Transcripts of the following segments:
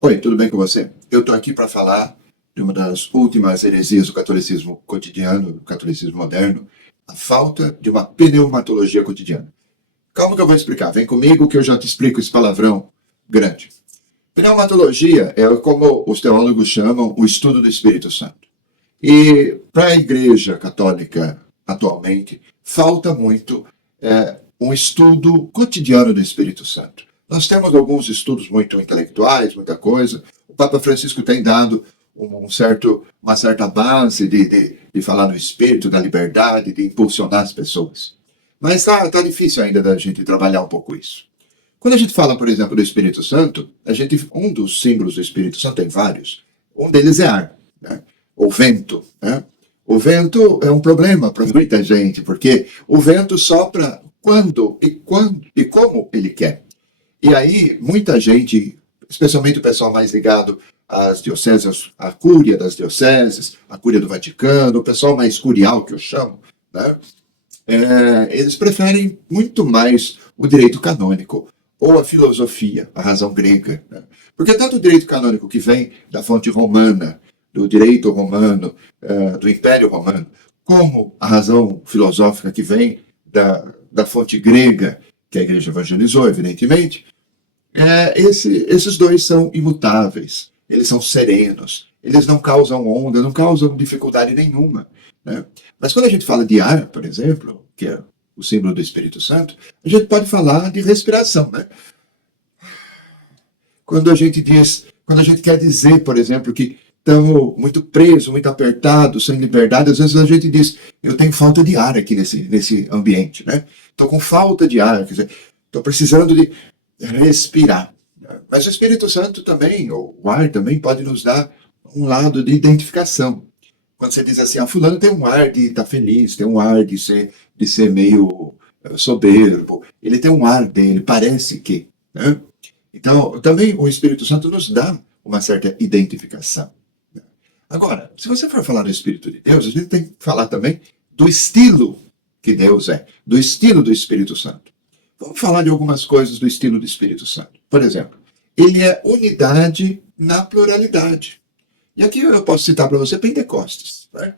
Oi, tudo bem com você? Eu estou aqui para falar de uma das últimas heresias do catolicismo cotidiano, do catolicismo moderno, a falta de uma pneumatologia cotidiana. Calma que eu vou explicar, vem comigo que eu já te explico esse palavrão grande. Pneumatologia é como os teólogos chamam o estudo do Espírito Santo. E para a Igreja Católica atualmente, falta muito um estudo cotidiano do Espírito Santo. Nós temos alguns estudos muito intelectuais, muita coisa. O Papa Francisco tem dado uma certa base de falar no Espírito, da liberdade, de impulsionar as pessoas. Mas tá difícil ainda da gente trabalhar um pouco isso. Quando a gente fala, por exemplo, do Espírito Santo, um dos símbolos do Espírito Santo tem vários. Um deles é ar, né? O vento, né? O vento é um problema para muita gente, porque o vento sopra quando e como ele quer. E aí, muita gente, especialmente o pessoal mais ligado às dioceses, à cúria das dioceses, à cúria do Vaticano, o pessoal mais curial que eu chamo, né? Eles preferem muito mais o direito canônico ou a filosofia, a razão grega. Né? Porque tanto o direito canônico que vem da fonte romana, do direito romano, do Império Romano, como a razão filosófica que vem da fonte grega, que a igreja evangelizou, evidentemente, esses dois são imutáveis, eles são serenos, eles não causam onda, não causam dificuldade nenhuma. Né? Mas quando a gente fala de ar, por exemplo, que é o símbolo do Espírito Santo, a gente pode falar de respiração. Né? Quando a gente quer dizer, por exemplo, que estamos muito presos, muito apertados, sem liberdade, às vezes a gente diz, eu tenho falta de ar aqui nesse ambiente, né? Estou com falta de ar, quer dizer, estou precisando de respirar. Mas o Espírito Santo também, ou o ar também, pode nos dar um lado de identificação. Quando você diz assim, fulano tem um ar de estar feliz, tem um ar de ser meio soberbo, ele tem um ar dele, parece que. Né? Então, também o Espírito Santo nos dá uma certa identificação. Agora, se você for falar do Espírito de Deus, a gente tem que falar também do estilo que Deus é, do estilo do Espírito Santo. Vamos falar de algumas coisas do estilo do Espírito Santo. Por exemplo, ele é unidade na pluralidade. E aqui eu posso citar para você Pentecostes. Né?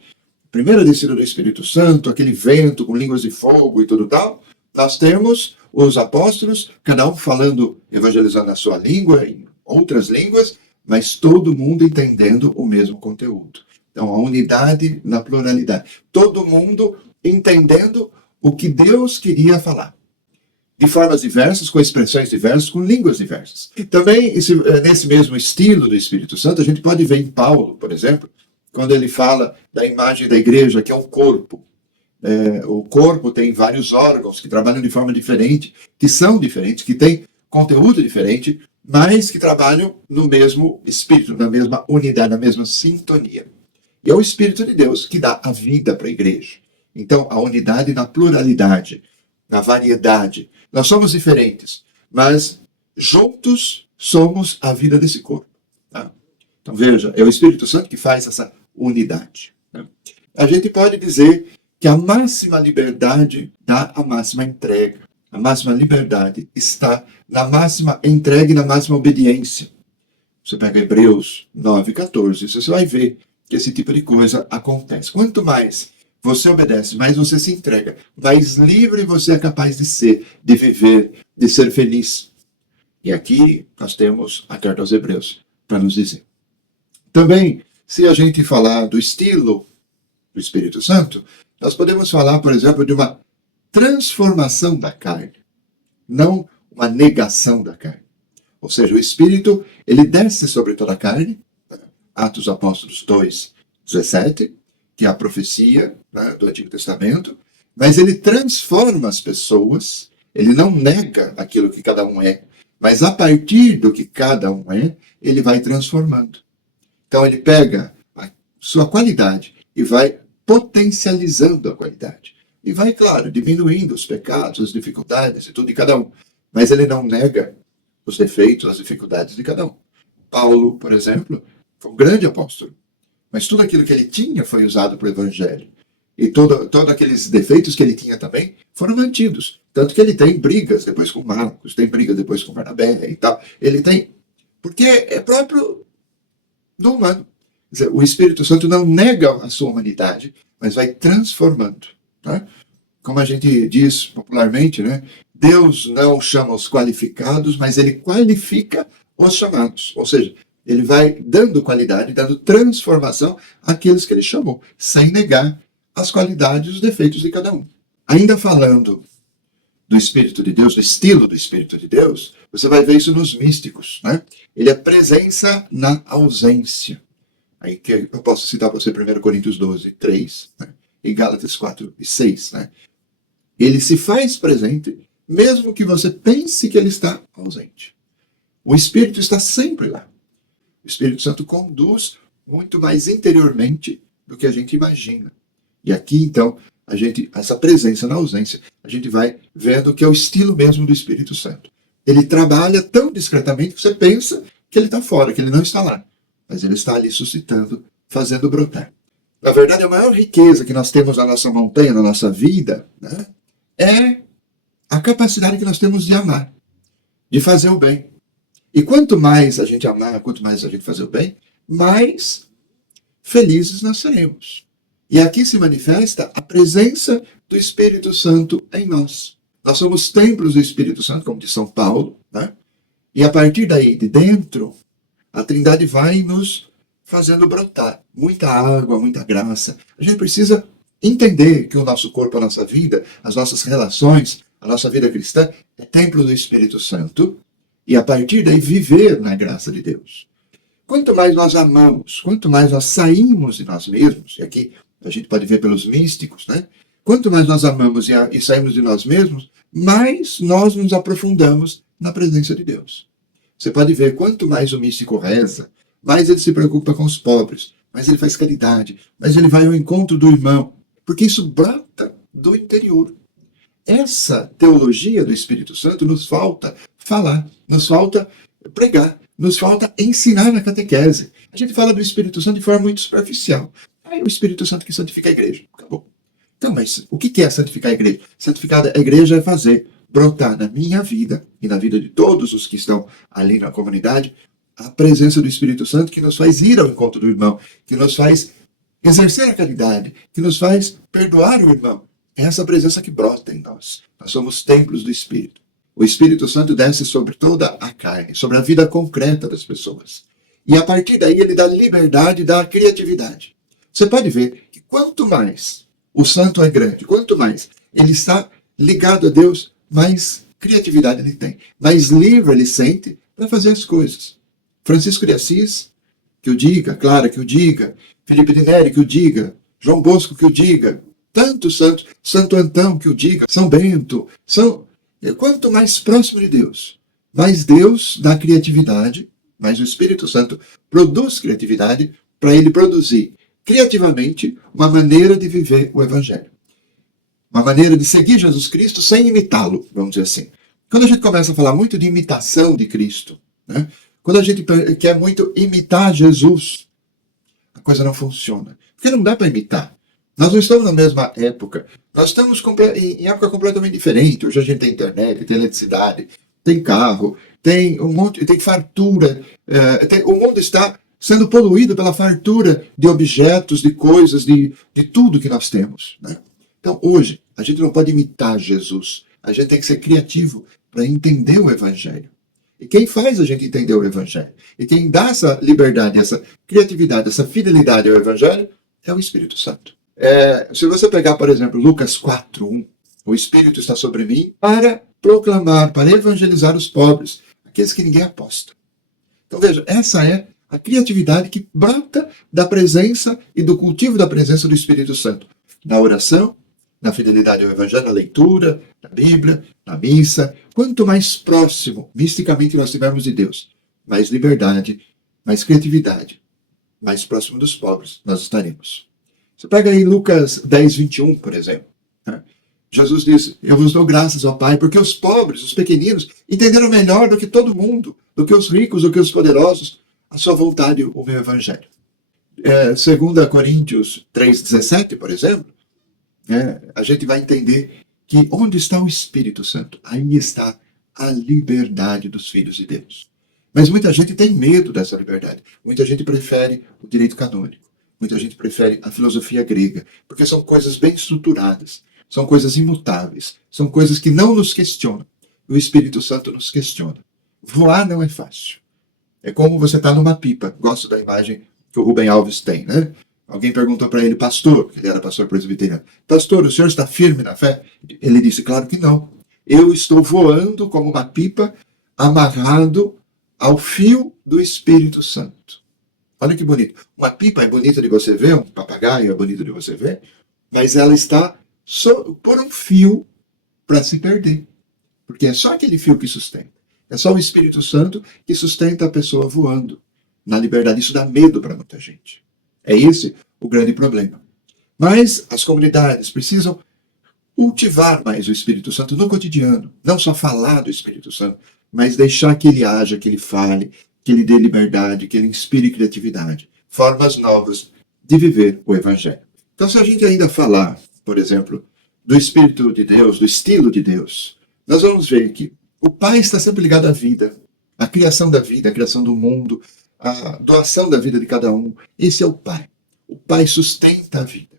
Primeira descida do Espírito Santo, aquele vento com línguas de fogo e tudo tal. Nós temos os apóstolos, cada um falando, evangelizando a sua língua, em outras línguas, mas todo mundo entendendo o mesmo conteúdo. Então, a unidade na pluralidade. Todo mundo entendendo o que Deus queria falar. De formas diversas, com expressões diversas, com línguas diversas. Também, nesse mesmo estilo do Espírito Santo, a gente pode ver em Paulo, por exemplo, quando ele fala da imagem da igreja, que é um corpo. O corpo tem vários órgãos que trabalham de forma diferente, que são diferentes, que têm conteúdo diferente, mas que trabalham no mesmo espírito, na mesma unidade, na mesma sintonia. E é o Espírito de Deus que dá a vida para a igreja. Então, a unidade na pluralidade, na variedade. Nós somos diferentes, mas juntos somos a vida desse corpo. Tá? Então, veja, é o Espírito Santo que faz essa unidade. Né? A gente pode dizer que a máxima liberdade dá a máxima entrega. A máxima liberdade está na máxima entrega e na máxima obediência. Você pega Hebreus 9:14, você vai ver que esse tipo de coisa acontece. Quanto mais você obedece, mais você se entrega, mais livre você é capaz de ser, de viver, de ser feliz. E aqui nós temos a carta aos Hebreus para nos dizer. Também, se a gente falar do estilo do Espírito Santo, nós podemos falar, por exemplo, de uma transformação da carne, não uma negação da carne. Ou seja, o Espírito, ele desce sobre toda a carne, Atos Apóstolos 2:17, que é a profecia, né, do Antigo Testamento, mas ele transforma as pessoas, ele não nega aquilo que cada um é, mas a partir do que cada um é, ele vai transformando. Então ele pega a sua qualidade e vai potencializando a qualidade. E vai, claro, diminuindo os pecados, as dificuldades e tudo de cada um. Mas ele não nega os defeitos, as dificuldades de cada um. Paulo, por exemplo, foi um grande apóstolo. Mas tudo aquilo que ele tinha foi usado para o Evangelho. E todos aqueles defeitos que ele tinha também foram mantidos. Tanto que ele tem brigas depois com Marcos, tem brigas depois com Barnabé e tal. Ele tem Porque é próprio do humano. Quer dizer, o Espírito Santo não nega a sua humanidade, mas vai transformando. Tá? Como a gente diz popularmente, né? Deus não chama os qualificados, mas ele qualifica os chamados. Ou seja, ele vai dando qualidade, dando transformação àqueles que ele chamou, sem negar as qualidades e os defeitos de cada um. Ainda falando do Espírito de Deus, do estilo do Espírito de Deus, você vai ver isso nos místicos. Né? Ele é presença na ausência. Aí que eu posso citar para você 1 Coríntios 12, 3, né? E Gálatas 4 e 6. Né? Ele se faz presente, mesmo que você pense que ele está ausente. O Espírito está sempre lá. O Espírito Santo conduz muito mais interiormente do que a gente imagina. E aqui, então, essa presença na ausência, a gente vai vendo que é o estilo mesmo do Espírito Santo. Ele trabalha tão discretamente que você pensa que ele está fora, que ele não está lá. Mas ele está ali suscitando, fazendo brotar. Na verdade, a maior riqueza que nós temos na nossa montanha, na nossa vida, né, é a capacidade que nós temos de amar, de fazer o bem. E quanto mais a gente amar, quanto mais a gente fazer o bem, mais felizes nós seremos. E aqui se manifesta a presença do Espírito Santo em nós. Nós somos templos do Espírito Santo, como diz São Paulo, né? E a partir daí, de dentro, a Trindade vai nos fazendo brotar muita água, muita graça. A gente precisa entender que o nosso corpo, a nossa vida, as nossas relações, a nossa vida cristã é templo do Espírito Santo e a partir daí viver na graça de Deus. Quanto mais nós amamos, quanto mais nós saímos de nós mesmos, e aqui a gente pode ver pelos místicos, né? Quanto mais nós amamos e saímos de nós mesmos, mais nós nos aprofundamos na presença de Deus. Você pode ver, quanto mais o místico reza, mais ele se preocupa com os pobres, mais ele faz caridade, mais ele vai ao encontro do irmão, porque isso brota do interior. Essa teologia do Espírito Santo nos falta falar, nos falta pregar, nos falta ensinar na catequese. A gente fala do Espírito Santo de forma muito superficial. É o Espírito Santo que santifica a igreja. Acabou. Então, mas o que é santificar a igreja? Santificar a igreja é fazer brotar na minha vida e na vida de todos os que estão ali na comunidade a presença do Espírito Santo que nos faz ir ao encontro do irmão, que nos faz exercer a caridade, que nos faz perdoar o irmão. É essa presença que brota em nós. Nós somos templos do Espírito. O Espírito Santo desce sobre toda a carne, sobre a vida concreta das pessoas. E a partir daí ele dá liberdade, dá criatividade. Você pode ver que quanto mais o santo é grande, quanto mais ele está ligado a Deus, mais criatividade ele tem, mais livre ele sente para fazer as coisas. Francisco de Assis, que o diga, Clara, que o diga, Felipe de Neri, que o diga, João Bosco, que o diga, tantos santos, Santo Antão, que o diga, São Bento, quanto mais próximo de Deus, mais Deus dá criatividade, mais o Espírito Santo produz criatividade para ele produzir criativamente uma maneira de viver o Evangelho. Uma maneira de seguir Jesus Cristo sem imitá-lo, vamos dizer assim. Quando a gente começa a falar muito de imitação de Cristo, né? Quando a gente quer muito imitar Jesus, a coisa não funciona. Porque não dá para imitar. Nós não estamos na mesma época. Nós estamos em época completamente diferente. Hoje a gente tem internet, tem eletricidade, tem carro, tem um monte, tem fartura. O mundo está sendo poluído pela fartura de objetos, de coisas, de tudo que nós temos, né? Então, hoje, a gente não pode imitar Jesus. A gente tem que ser criativo para entender o Evangelho. E quem faz a gente entender o Evangelho, e quem dá essa liberdade, essa criatividade, essa fidelidade ao Evangelho, é o Espírito Santo. Se você pegar, por exemplo, Lucas 4:1, o Espírito está sobre mim para proclamar, para evangelizar os pobres, aqueles que ninguém aposta. Então, veja, essa é a criatividade que brota da presença e do cultivo da presença do Espírito Santo. Na oração, na fidelidade ao Evangelho, na leitura, na Bíblia, na missa. Quanto mais próximo, misticamente, nós estivermos de Deus, mais liberdade, mais criatividade, mais próximo dos pobres nós estaremos. Você pega aí Lucas 10:21, por exemplo. Né? Jesus diz, eu vos dou graças ao Pai, porque os pobres, os pequeninos, entenderam melhor do que todo mundo, do que os ricos, do que os poderosos, a sua vontade, o meu Evangelho. 2 Coríntios 3:17, por exemplo, a gente vai entender que onde está o Espírito Santo, aí está a liberdade dos filhos de Deus. Mas muita gente tem medo dessa liberdade. Muita gente prefere o direito canônico. Muita gente prefere a filosofia grega, porque são coisas bem estruturadas, são coisas imutáveis, são coisas que não nos questionam. O Espírito Santo nos questiona. Voar não é fácil. É como você está numa pipa. Gosto da imagem que o Rubem Alves tem, né? Alguém perguntou para ele, pastor, ele era pastor presbiteriano, pastor, o senhor está firme na fé? Ele disse, claro que não. Eu estou voando como uma pipa, amarrado ao fio do Espírito Santo. Olha que bonito. Uma pipa é bonita de você ver, um papagaio é bonito de você ver, mas ela está por um fio para se perder. Porque é só aquele fio que sustenta. É só o Espírito Santo que sustenta a pessoa voando na liberdade. Isso dá medo para muita gente. É esse o grande problema. Mas as comunidades precisam cultivar mais o Espírito Santo no cotidiano. Não só falar do Espírito Santo, mas deixar que ele haja, que ele fale, que ele dê liberdade, que ele inspire criatividade. Formas novas de viver o Evangelho. Então, se a gente ainda falar, por exemplo, do Espírito de Deus, do estilo de Deus, nós vamos ver que o Pai está sempre ligado à vida, à criação da vida, à criação do mundo, à doação da vida de cada um. Esse é o Pai. O Pai sustenta a vida.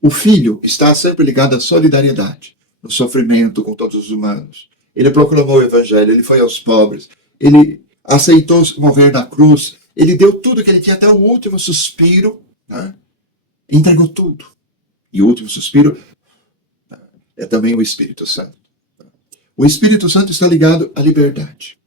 O Filho está sempre ligado à solidariedade, no sofrimento com todos os humanos. Ele proclamou o Evangelho, ele foi aos pobres, ele aceitou morrer na cruz, ele deu tudo que ele tinha até o último suspiro, né? Entregou tudo. E o último suspiro é também o Espírito Santo. O Espírito Santo está ligado à liberdade.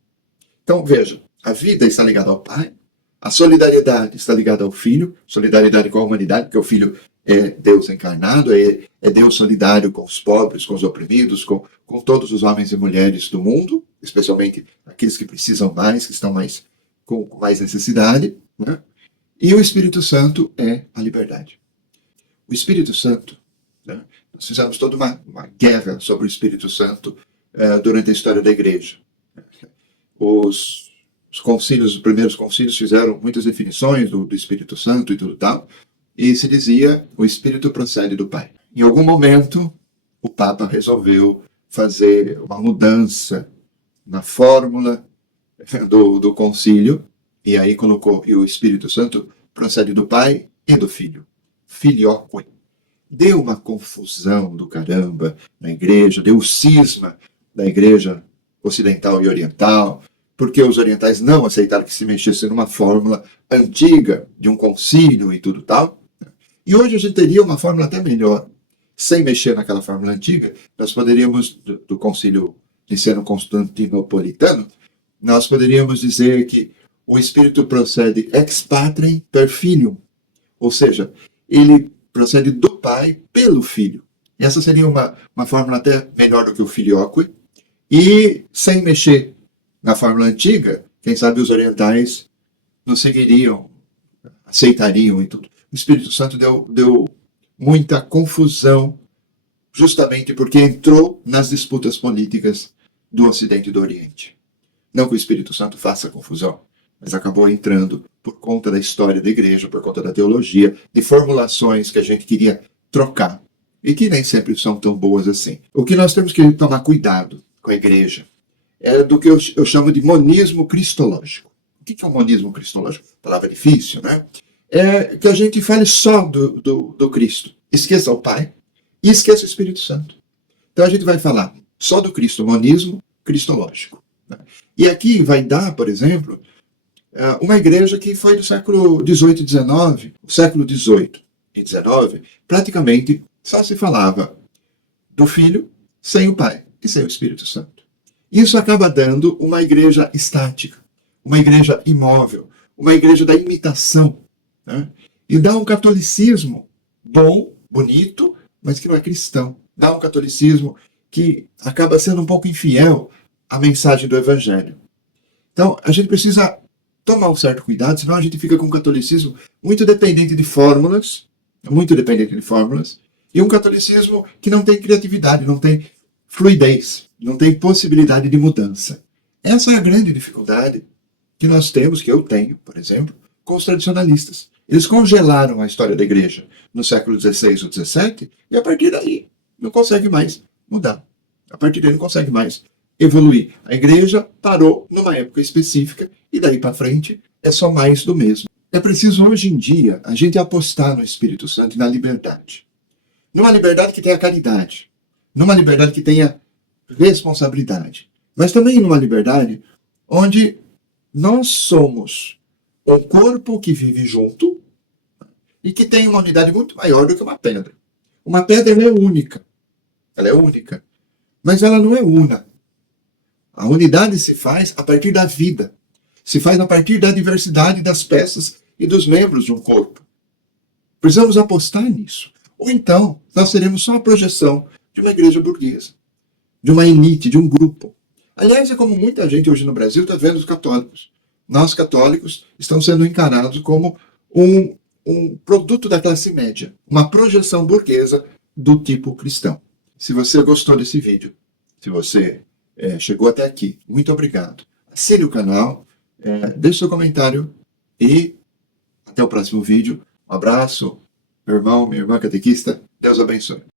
Então, veja, a vida está ligada ao Pai, a solidariedade está ligada ao Filho, solidariedade com a humanidade, porque o Filho é Deus encarnado, é Deus solidário com os pobres, com os oprimidos, com todos os homens e mulheres do mundo, especialmente aqueles que precisam mais, que estão com mais necessidade, né? E o Espírito Santo é a liberdade. O Espírito Santo, né? Nós fizemos toda uma guerra sobre o Espírito Santo durante a história da igreja. Os primeiros concílios fizeram muitas definições do Espírito Santo e tudo tal, e se dizia, o Espírito procede do Pai. Em algum momento, o Papa resolveu fazer uma mudança na fórmula do concílio, e aí colocou, e o Espírito Santo procede do Pai e do Filho. Filioque. Deu uma confusão do caramba na igreja, deu o cisma da igreja ocidental e oriental, porque os orientais não aceitaram que se mexesse numa fórmula antiga de um concílio e tudo tal. E hoje a gente teria uma fórmula até melhor. Sem mexer naquela fórmula antiga, nós poderíamos, do concílio niceno-constantinopolitano, nós poderíamos dizer que o Espírito procede ex patrem per filium, ou seja, ele procede do Pai pelo Filho. Essa seria uma fórmula até melhor do que o filioque, e sem mexer na fórmula antiga, quem sabe os orientais nos seguiriam, aceitariam e tudo. O Espírito Santo deu muita confusão, justamente porque entrou nas disputas políticas do Ocidente e do Oriente. Não que o Espírito Santo faça confusão, mas acabou entrando por conta da história da igreja, por conta da teologia, de formulações que a gente queria trocar, e que nem sempre são tão boas assim. O que nós temos que tomar cuidado com a igreja é do que eu chamo de monismo cristológico. O que é um monismo cristológico? Palavra difícil, né? É que a gente fale só do Cristo. Esqueça o Pai e esqueça o Espírito Santo. Então a gente vai falar só do Cristo, monismo cristológico. Né? E aqui vai dar, por exemplo, uma igreja que foi do século XVIII e XIX. O século XVIII e XIX, praticamente só se falava do Filho sem o Pai e sem o Espírito Santo. Isso acaba dando uma igreja estática, uma igreja imóvel, uma igreja da imitação, né? E dá um catolicismo bom, bonito, mas que não é cristão. Dá um catolicismo que acaba sendo um pouco infiel à mensagem do Evangelho. Então, a gente precisa tomar um certo cuidado, senão a gente fica com um catolicismo muito dependente de fórmulas, e um catolicismo que não tem criatividade, não tem fluidez, não tem possibilidade de mudança. Essa é a grande dificuldade que nós temos, que eu tenho, por exemplo, com os tradicionalistas. Eles congelaram a história da igreja no século XVI ou XVII, e a partir daí não consegue mais mudar. A partir daí não consegue mais evoluir. A igreja parou numa época específica e daí para frente é só mais do mesmo. É preciso hoje em dia a gente apostar no Espírito Santo e na liberdade. Numa liberdade que tenha caridade, numa liberdade que tenha responsabilidade, mas também numa liberdade onde nós somos um corpo que vive junto e que tem uma unidade muito maior do que uma pedra. Uma pedra ela é única, mas ela não é una. A unidade se faz a partir da vida, se faz a partir da diversidade das peças e dos membros de um corpo. Precisamos apostar nisso. Ou então, nós seremos só a projeção de uma igreja burguesa, de uma elite, de um grupo. Aliás, é como muita gente hoje no Brasil está vendo os católicos. Nós, católicos, estamos sendo encarados como um produto da classe média, uma projeção burguesa do tipo cristão. Se você gostou desse vídeo, se você chegou até aqui, muito obrigado. Assine o canal, deixe seu comentário e até o próximo vídeo. Um abraço, meu irmão, minha irmã catequista. Deus abençoe.